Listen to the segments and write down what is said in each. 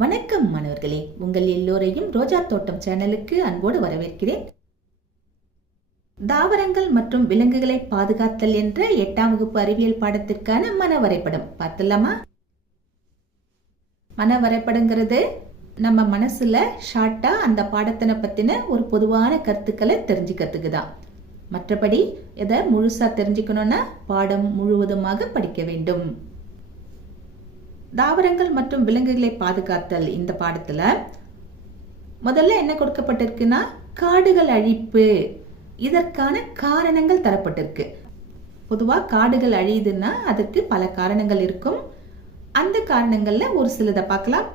வணக்கம் மாணவர்களே, உங்கள் எல்லோரையும் ரோஜா தோட்டம் சேனலுக்கு அன்போடு வரவேற்கிறேன். தாவரங்கள் மற்றும் விலங்குகளை பாதுகாத்தல் என்ற 8ஆம் வகுப்பு அறிவியல் பாடத்திற்கான மன வரைபடம் பார்த்தலாமா? மன வரைபடங்கிறது நம்ம மனசுல ஷார்ட்டா அந்த பாடத்தினை பத்தின ஒரு பொதுவான கருத்துக்களை தெரிஞ்சுக்கிறதுக்கு தான். மற்றபடி இதை முழுசா தெரிஞ்சுக்கணும்னா பாடம் முழுவதுமாக படிக்க வேண்டும். தாவரங்கள் மற்றும் விலங்குகளை பாதுகாத்தல் இந்த பாடத்துல முதல்ல என்ன கொடுக்கப்பட்டிருக்குன்னா காடுகள் அழிப்பு, இதற்கான காரணங்கள் தரப்பட்டிருக்கு. பொதுவா காடுகள் அழியுதுன்னா அதற்கு பல காரணங்கள் இருக்கும். அந்த காரணங்கள்ல ஒரு சிலதை பார்க்கலாம்.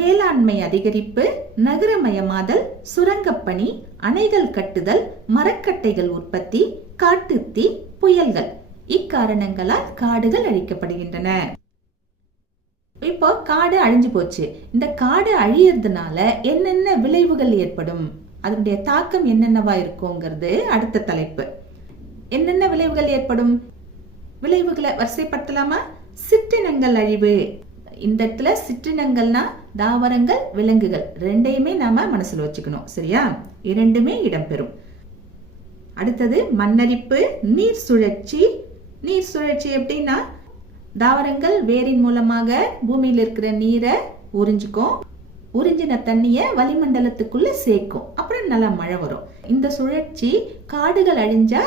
வேளாண்மை அதிகரிப்பு, நகரமயமாதல், சுரங்கப்பணி, அணைகள் கட்டுதல், மரக்கட்டைகள் உற்பத்தி, காட்டுத்தீ, புயல்கள், இக்காரணங்களால் காடுகள் அழிக்கப்படுகின்றன. இப்போ காடு அழிஞ்சு போச்சு. இந்த காடு அழியறதுனால என்னென்ன விளைவுகள் ஏற்படும், அதனுடைய தாக்கம் என்னென்னவா இருக்குங்கிறது அடுத்த தலைப்பு. என்னென்ன விளைவுகள் ஏற்படும், விளைவுகளை வரிசைப்படுத்தலாமா? சிற்றினங்கள் அழிவு. இந்த இடத்துல சிற்றினங்கள்னா தாவரங்கள் விலங்குகள் ரெண்டையுமே நாம மனசுல வச்சுக்கணும், சரியா? இரண்டுமே இடம்பெறும். அடுத்தது மண்ணரிப்பு, நீர் சுழற்சி. நீர் சுழற்சி எப்படின்னா தாவரங்கள் வேரின் மூலமாக பூமியில் இருக்கிற நீரை உறிஞ்சிக்கும், உறிஞ்சின தண்ணிய வளிமண்டலத்துக்குள்ள சேர்க்கும், அப்புறம் நல்லா மழை வரும். இந்த சுழற்சி காடுகள் அழிஞ்சா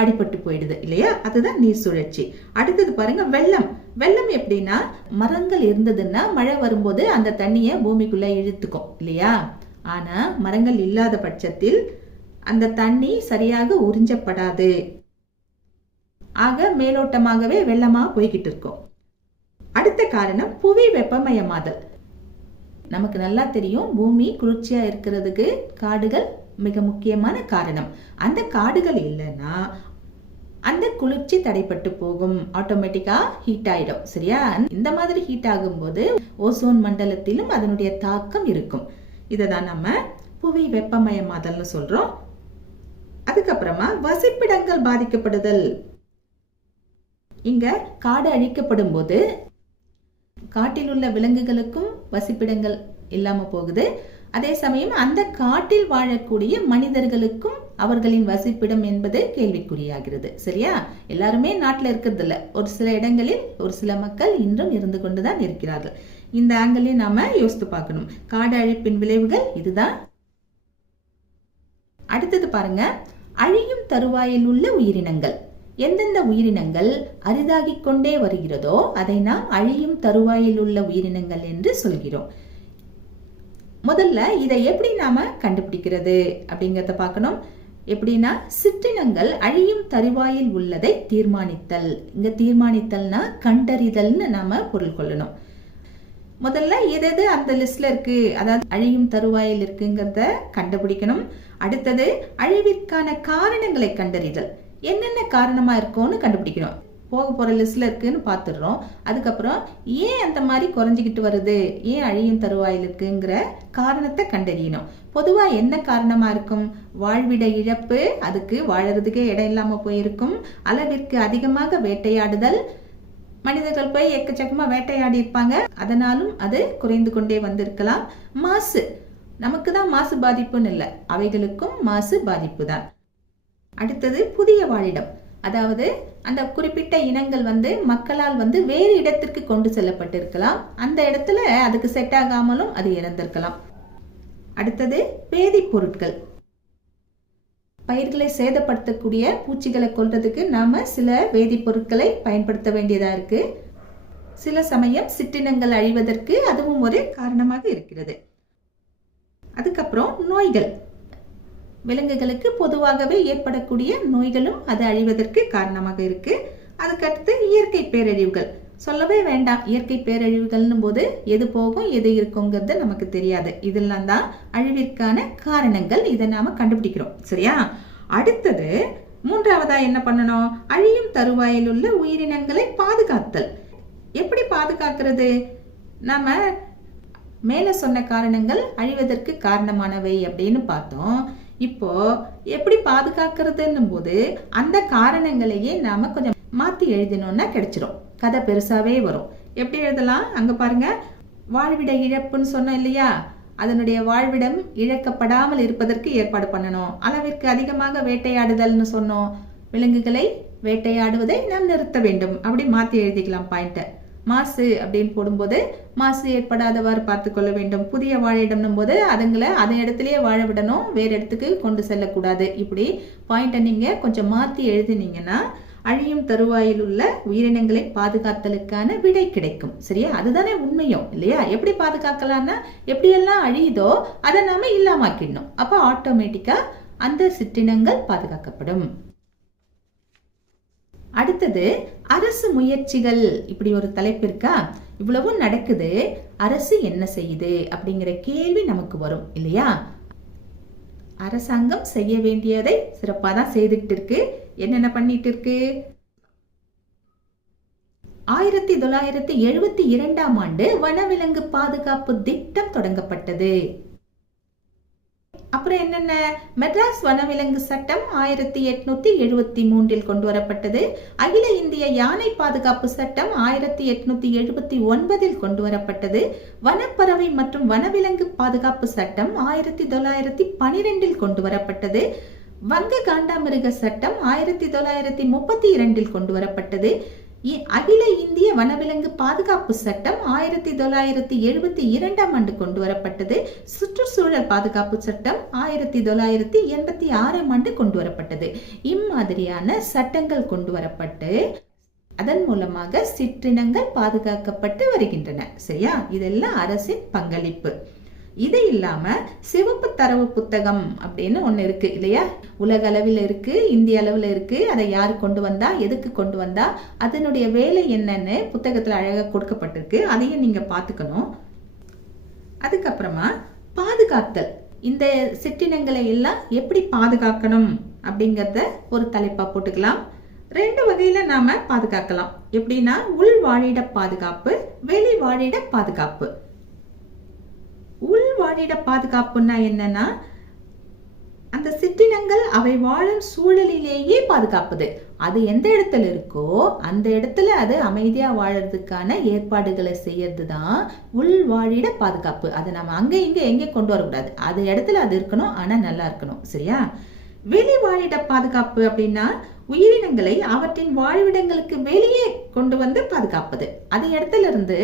அடிபட்டு போயிடுது இல்லையா? அதுதான் நீர் சுழற்சி. அடுத்தது பாருங்க வெள்ளம். வெள்ளம் எப்படின்னா மரங்கள் இருந்ததுன்னா மழை வரும்போது அந்த தண்ணிய பூமிக்குள்ள இழுத்துக்கும் இல்லையா? ஆனா மரங்கள் இல்லாத பட்சத்தில் அந்த தண்ணி சரியாக உறிஞ்சப்படாது. ஆக மேலோட்டமாகவே வெள்ளமா போய்கிட்டு இருக்கும். அடுத்த காரணம் புவி வெப்பமயமாதல். நமக்கு நல்லா தெரியும், பூமி குளிர்ச்சியா இருக்கிறதுக்கு காடுகள் மிக முக்கியமான காரணம். அந்த காடுகள் இல்லைன்னா அந்த குளிர்ச்சி தடைப்பட்டு போகும், ஆட்டோமேட்டிக்கா ஹீட் ஆயிடும், சரியா? இந்த மாதிரி ஹீட் ஆகும்போது ஓசோன் மண்டலத்திலும் அதனுடைய தாக்கம் இருக்கும். இததான் நம்ம புவி வெப்பமயமாதல்னு சொல்றோம். அதுக்கப்புறமா வசிப்பிடங்கள் பாதிக்கப்படுதல். இங்க காடு அழிக்கப்படும் போது காட்டில் உள்ள விலங்குகளுக்கும் வசிப்பிடங்கள் இல்லாம போகுது. அதே சமயம் அந்த காட்டில் வாழக்கூடிய மனிதர்களுக்கும் அவர்களின் வசிப்பிடம் என்பது கேள்விக்குறியாகிறது, சரியா? எல்லாருமே நாட்டில் இருக்கிறது இல்ல. ஒரு சில இடங்களில் ஒரு சில மக்கள் இன்றும் இருந்து கொண்டுதான் இருக்கிறார்கள். இந்த ஆங்கிளையும் நாம யோசித்து பார்க்கணும். காடு அழிப்பின் விளைவுகள் இதுதான். அடுத்தது பாருங்க, அழியும் தருவாயில் உள்ள உயிரினங்கள். எந்தெந்த உயிரினங்கள் அரிதாகிக் கொண்டே வருகிறதோ அதை நாம் அழியும் தருவாயில் உள்ள உயிரினங்கள் என்று சொல்கிறோம். முதல்ல இதை எப்படி நாம கண்டுபிடிக்கிறது அப்படிங்கறத பார்க்கணும். எப்படின்னா சிற்றினங்கள் அழியும் தருவாயில் உள்ளதை தீர்மானித்தல். இங்க தீர்மானித்தல்னா கண்டறிதல்னு நாம பொருள் கொள்ளணும். முதல்ல எது அந்த லிஸ்ட்ல இருக்கு, அதாவது அழியும் தருவாயில் இருக்குங்கிறத கண்டுபிடிக்கணும். அடுத்தது அழிவிற்கான காரணங்களை கண்டறிதல். என்னென்ன காரணமா இருக்கும்னு கண்டுபிடிக்கணும். போக போற லிஸ்ட்ல இருக்குன்னு பார்த்துடுறோம். அதுக்கப்புறம் ஏன் அந்த மாதிரி குறைஞ்சிக்கிட்டு வருது, ஏன் அழியும் தருவாயில் இருக்குங்கிற காரணத்தை கண்டறியணும். பொதுவா என்ன காரணமா இருக்கும்? வாழ்விட இழப்பு, அதுக்கு வாழறதுக்கே இடம் இல்லாம போயிருக்கும். அளவிற்கு அதிகமாக வேட்டையாடுதல், மனிதர்கள் போய் எக்கச்சக்கமா வேட்டையாடி இருப்பாங்க, அதனாலும் அது குறைந்து கொண்டே வந்திருக்கலாம். மாசு, நமக்கு தான் மாசு பாதிப்புன்னு இல்லை, அவைகளுக்கும் மாசு பாதிப்பு தான். அடுத்தது புதிய வாழிடம், அதாவது அந்த குறிப்பிட்ட இனங்கள் மக்களால் வேறு இடத்திற்கு கொண்டு செல்லப்பட்டிருக்கலாம். அந்த இடத்துல அதுக்கு செட் ஆகாமலும் அது இறந்திருக்கலாம். அடுத்தது வேதிப்பொருட்கள். பயிர்களை சேதப்படுத்தக்கூடிய பூச்சிகளை கொல்றதுக்கு நாம சில வேதிப்பொருட்களை பயன்படுத்த வேண்டியதா இருக்கு. சில சமயம் சிற்றினங்கள் அழிவதற்கு அதுவும் ஒரு காரணமாக இருக்கிறது. அதுக்கப்புறம் நோய்கள். விலங்குகளுக்கு பொதுவாகவே ஏற்படக்கூடிய நோய்களும் அது அழிவதற்கு காரணமாக இருக்கு. அதுக்கடுத்து இயற்கை பேரழிவுகள். சொல்லவே வேண்டாம், இயற்கை பேரழிவுகள்னு போது எது போகும் எது இருக்குங்கிறது நமக்கு தெரியாது. இதெல்லாம் தான் அழிவிற்கான காரணங்கள். இதை நாம கண்டுபிடிக்கிறோம், சரியா? அடுத்தது மூன்றாவதா என்ன பண்ணணும்? அழியும் தருவாயில் உள்ள உயிரினங்களை பாதுகாத்தல். எப்படி பாதுகாக்கிறது? நாம மேல சொன்ன காரணங்கள் அழிவதற்கு காரணமானவை அப்படின்னு பார்த்தோம். இப்போ எப்படி பாதுகாக்கிறதுன்னும் போது அந்த காரணங்களையே நாம கொஞ்சம் மாத்தி எழுதினோம்னா கிடைச்சிரும். கதை பெருசாவே வரும். எப்படி எழுதலாம்? அங்க பாருங்க, வாழ்விட இழப்புன்னு சொன்னோம் இல்லையா, அதனுடைய வாழ்விடம் இழக்கப்படாமல் இருப்பதற்கு ஏற்பாடு பண்ணணும். அளவிற்கு அதிகமாக வேட்டையாடுதல்னு சொன்னோம். விலங்குகளை வேட்டையாடுவதை நாம் நிறுத்த வேண்டும். அப்படி மாத்தி எழுதிக்கலாம் பாயிண்ட. மாசு அப்படின்னு போடும்போது மாசு ஏற்படாதவாறு பார்த்து கொள்ள வேண்டும். புதிய வாழிடம்னும் போது அதுங்களை அதே இடத்துலயே வாழ விடணும், வேற இடத்துக்கு கொண்டு செல்லக்கூடாது. இப்படி பாயிண்ட நீங்க கொஞ்சம் மாத்தி எழுதினீங்கன்னா அழியும் தருவாயில் உள்ள உயிரினங்களை பாதுகாத்தலுக்கான விடை கிடைக்கும். சரியா? அதுதானே உண்மையும் இல்லையா? எப்படி பாதுகாக்கலாம்னா எப்படியெல்லாம் அழியுதோ அதை நாம இல்லாமக்கிடணும். அப்ப ஆட்டோமேட்டிக்கா அந்த சிற்றினங்கள் பாதுகாக்கப்படும். அடுத்தது அரசு முயற்சிகள். இப்படி ஒரு தலைப்பு இருக்கா? இவ்வளவும் நடக்குது, அரசு என்ன செய்யுது அப்படிங்கிற கேள்வி நமக்கு வரும் இல்லையா? அரசாங்கம் செய்ய வேண்டியதை சிறப்பா தான் செய்துட்டு இருக்கு. என்னென்ன பண்ணிட்டு இருக்கு? 1972ஆம் ஆண்டு வனவிலங்கு பாதுகாப்பு திட்டம் தொடங்கப்பட்டது. அப்புறம் என்னென்ன? மெட்ராஸ் வனவிலங்கு சட்டம் 1873 கொண்டு வரப்பட்டது. அகில இந்திய யானை பாதுகாப்பு சட்டம் 1879 கொண்டு வரப்பட்டது. வனப்பறவை மற்றும் வனவிலங்கு பாதுகாப்பு சட்டம் 1912 கொண்டு வரப்பட்டது. வங்க காண்டாமிருக சட்டம் 1932 கொண்டு வரப்பட்டது. அகில இந்திய வனவிலங்கு பாதுகாப்பு சட்டம் 1972ஆம் ஆண்டு கொண்டு வரப்பட்டது. சுற்றுச்சூழல் பாதுகாப்பு சட்டம் 1986ஆம் ஆண்டு கொண்டு வரப்பட்டது. இம்மாதிரியான சட்டங்கள் கொண்டு வரப்பட்டு அதன் மூலமாக சிற்றினங்கள் பாதுகாக்கப்பட்டு வருகின்றன. சரியா? இதெல்லாம் அரசின் பங்களிப்பு. இது இல்லாம சிவப்பு தரவு புத்தகம் அப்படின்னு ஒண்ணு இருக்கு இல்லையா? உலக அளவில் இருக்கு, இந்திய அளவில் இருக்கு. அதை யார் கொண்டு வந்தா, எதுக்கு கொண்டு வந்தா, அதனுடைய வேலை என்னன்னு புத்தகத்துல அழகா கொடுக்கப்பட்டிருக்கு. அதையும் நீங்க பாத்துக்கணும். அதுக்கப்புறமா பாதுகாத்தல். இந்த சிற்றினங்களை எல்லாம் எப்படி பாதுகாக்கணும் அப்படிங்கறத ஒரு தலைப்பா போட்டுக்கலாம். 2 வகையில நாம பாதுகாக்கலாம். எப்படின்னா உள் வாழிட பாதுகாப்பு, வெளி வாழிட பாதுகாப்பு. உள் வாழிட பாதுகாப்புன்னா என்னன்னா அந்த சிற்றினங்கள் அவை வாழும் சூழலிலேயே பாதுகாப்பது. அது எந்த இடத்துல இருக்கோ அந்த இடத்துல அது அமைதியா வாழறதுக்கான ஏற்பாடுகளை செய்யறதுதான் உள் வாழிட பாதுகாப்பு. அதை நம்ம அங்க இங்க எங்க கொண்டு வரக்கூடாது. அது இடத்துல அது இருக்கணும், ஆனா நல்லா இருக்கணும். சரியா? வெளி வாழிட பாதுகாப்பு அப்படின்னா உயிரினங்களை அவற்றின் வாழ்விடங்களுக்கு வெளியே கொண்டு வந்து பாதுகாப்பது. அது இடத்துல இருந்து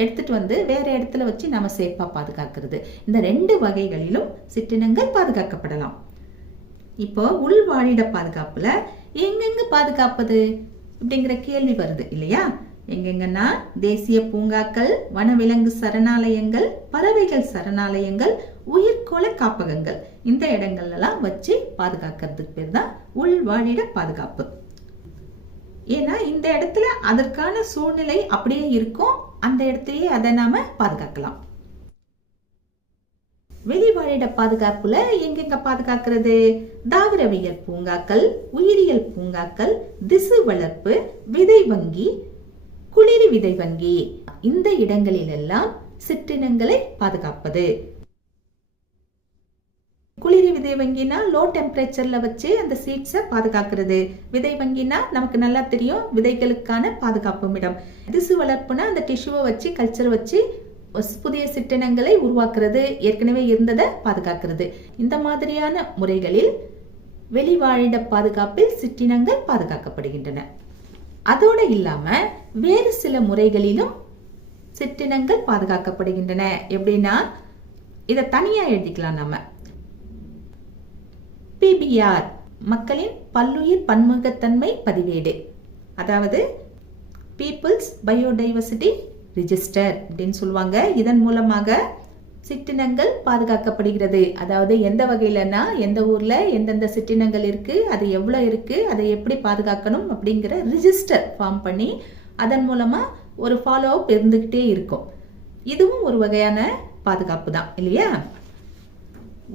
எடுத்துட்டு வந்து வேற இடத்துல வச்சு நம்ம சேஃபா பாதுகாக்கிறது. இந்த 2 வகைகளிலும் சிற்றினங்கள் பாதுகாக்கப்படலாம். இப்போ உள் வாழிட பாதுகாப்புல எங்கெங்க பாதுகாப்பது அப்படிங்கிற கேள்வி வருது இல்லையா? எங்கெங்கன்னா தேசிய பூங்காக்கள், வனவிலங்கு சரணாலயங்கள், பறவைகள் சரணாலயங்கள், உயிர்கோள காப்பகங்கள், இந்த இடங்கள்ல எல்லாம் வச்சு பாதுகாக்கிறதுக்கு பேர் தான் உள் வாழிட பாதுகாப்பு. ஏன்னா இந்த இடத்துல அதற்கான சூழ்நிலை அப்படியே இருக்கும், அந்த இடத்துலயே அதை நாம பாதுகாக்கலாம். வெளி வாழிட பாதுகாப்புல எங்கெங்க பாதுகாக்கிறது? தாவரவியல் பூங்காக்கள், உயிரியல் பூங்காக்கள், திசு வளர்ப்பு, விதை வங்கி, குளிர் விதை வங்கி, இந்த இடங்களில் எல்லாம் சிற்றினங்களை பாதுகாப்பது. குளிர் விதை வங்கினா லோ டெம்பரேச்சர்ல வச்சு அந்த சீட்ஸை பாதுகாக்கிறது. விதை வங்கினா நமக்கு நல்லா தெரியும், விதைகளுக்கான பாதுகாப்பு இடம். திசு வளர்ப்புனா அந்த டிஷ்யூவை வச்சு கல்ச்சர் வச்சு புதிய சிற்றினங்களை உருவாக்குறது, ஏற்கனவே இருந்ததை பாதுகாக்கிறது. இந்த மாதிரியான முறைகளில் வெளிவாழிட பாதுகாப்பில் சிற்றினங்கள் பாதுகாக்கப்படுகின்றன. அதோடு இல்லாம வேறு சில முறைகளிலும் சிற்றினங்கள் பாதுகாக்கப்படுகின்றன. எப்படின்னா இதை தனியா எழுதிக்கலாம். நம்ம PBR, மக்களின் பல்லுயிர் பன்முகத்தன்மை பதிவேடு, அதாவது பீப்புள்ஸ் பயோடைவர்சிட்டி ரிஜிஸ்டர் அப்படின்னு சொல்லுவாங்க. இதன் மூலமாக சிற்றினங்கள் பாதுகாக்கப்படுகிறது. அதாவது எந்த வகையிலனா எந்த ஊர்ல எந்தெந்த சிற்றினங்கள் இருக்கு, அது எவ்வளவு இருக்கு, அதை எப்படி பாதுகாக்கணும் அப்படிங்கிற ரிஜிஸ்டர் ஃபார்ம் பண்ணி அதன் மூலமா ஒரு ஃபாலோ அப் இருந்துகிட்டே இருக்கும். இதுவும் ஒரு வகையான பாதுகாப்பு தான் இல்லையா?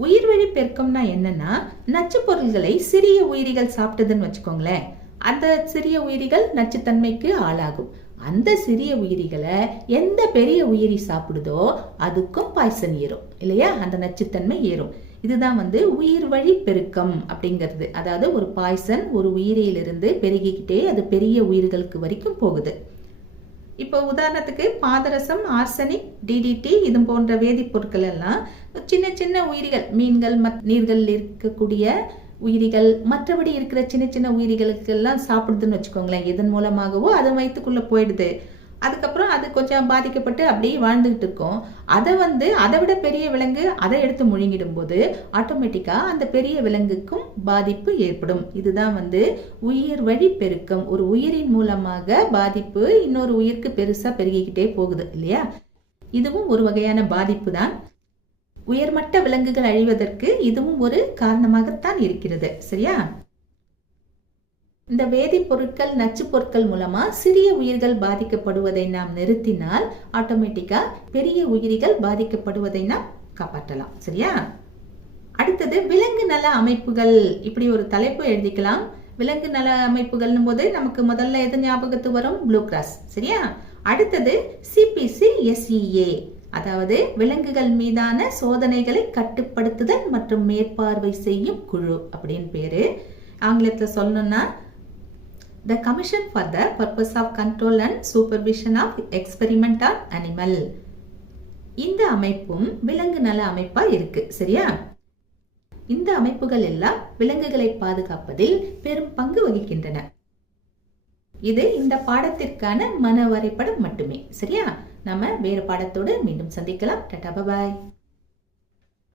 உயிர்வழி பெருக்கம்னா என்னன்னா நச்சு பொருள்களை சிறிய உயிரிகள் சாப்பிட்டதுன்னு வச்சுக்கோங்களேன். அந்த சிறிய உயிரிகள் நச்சுத்தன்மைக்கு ஆளாகும். அந்த சிறிய உயிரிகளை எந்த பெரிய உயிரி சாப்பிடுதோ அதுக்கும் பாய்சன் ஏறும் இல்லையா? அந்த நச்சுத்தன்மை ஏறும். இதுதான் உயிர் வழி பெருக்கம் அப்படிங்கிறது. அதாவது ஒரு பாய்சன் ஒரு உயிரியிலிருந்து பெருகிக்கிட்டே அது பெரிய உயிர்களுக்கு வரைக்கும் போகுது. இப்போ உதாரணத்துக்கு பாதரசம், ஆர்சனிக், டிடிடி இது போன்ற வேதிப்பொருட்கள் எல்லாம் சின்ன சின்ன உயிரிகள், மீன்கள், நீர்களில் இருக்கக்கூடிய உயிரிகள், மற்றபடி இருக்கிற சின்ன சின்ன உயிரிகளுக்கெல்லாம் சாப்பிடுதுன்னு வச்சுக்கோங்களேன். இதன் மூலமாகவோ அது வயிற்றுக்குள்ள போயிடுது. அதுக்கப்புறம் அது கொஞ்சம் பாதிக்கப்பட்டு அப்படியே வாழ்ந்துகிட்டு இருக்கோம். அதை விட பெரிய விலங்கு அதை எடுத்து முழுங்கிடும் போது ஆட்டோமேட்டிக்கா அந்த பெரிய விலங்குக்கும் பாதிப்பு ஏற்படும். இதுதான் உயிர் வழி பெருக்கம். ஒரு உயிரின் மூலமாக பாதிப்பு இன்னொரு உயிருக்கு பெருசா பெருகிக்கிட்டே போகுது இல்லையா? இதுவும் ஒரு வகையான பாதிப்பு தான். உயர்மட்ட விலங்குகள் அழிவதற்கு இதுவும் ஒரு காரணமாகத்தான் இருக்கிறது. சரியா? இந்த வேதிப்பொருட்கள், நச்சு பொருட்கள் மூலமா சிறிய உயிர்கள் பாதிக்கப்படுவதை நாம் நிறுத்தினால் ஆட்டோமேட்டிக்கா பெரிய உயிரிகள் பாதிக்கப்படுவதை நாம் காப்பாற்றலாம். சரியா? அடுத்தது விலங்கு நல அமைப்புகள். இப்படி ஒரு தலைப்பு எழுதிக்கலாம். விலங்கு நல அமைப்புகள் போது நமக்கு முதல்ல எது ஞாபகத்து வரும்? Blue cross. சரியா? அடுத்தது CPCSEA, அதாவது விலங்குகள் மீதான சோதனைகளை கட்டுப்படுத்துதல் மற்றும் மேற்பார்வை செய்யும் குழு அப்படின்னு பேரு. ஆங்கிலத்தில் சொல்லணும்னா The Commission for the Purpose of Control and Supervision of Experiment on Animal. இந்த அமைப்பும் விலங்கு நல அமைப்பா இருக்கு. சரியா? இந்த அமைப்புகள் எல்லாம் விலங்குகளை பாதுகாப்பதில் பெரும் பங்கு வகிக்கின்றன. இது இந்த பாடத்திற்கான மன வரைபடம் மட்டுமே. சரியா? நம்ம வேறு பாடத்தோடு மீண்டும் சந்திக்கலாம். Tata, bye bye.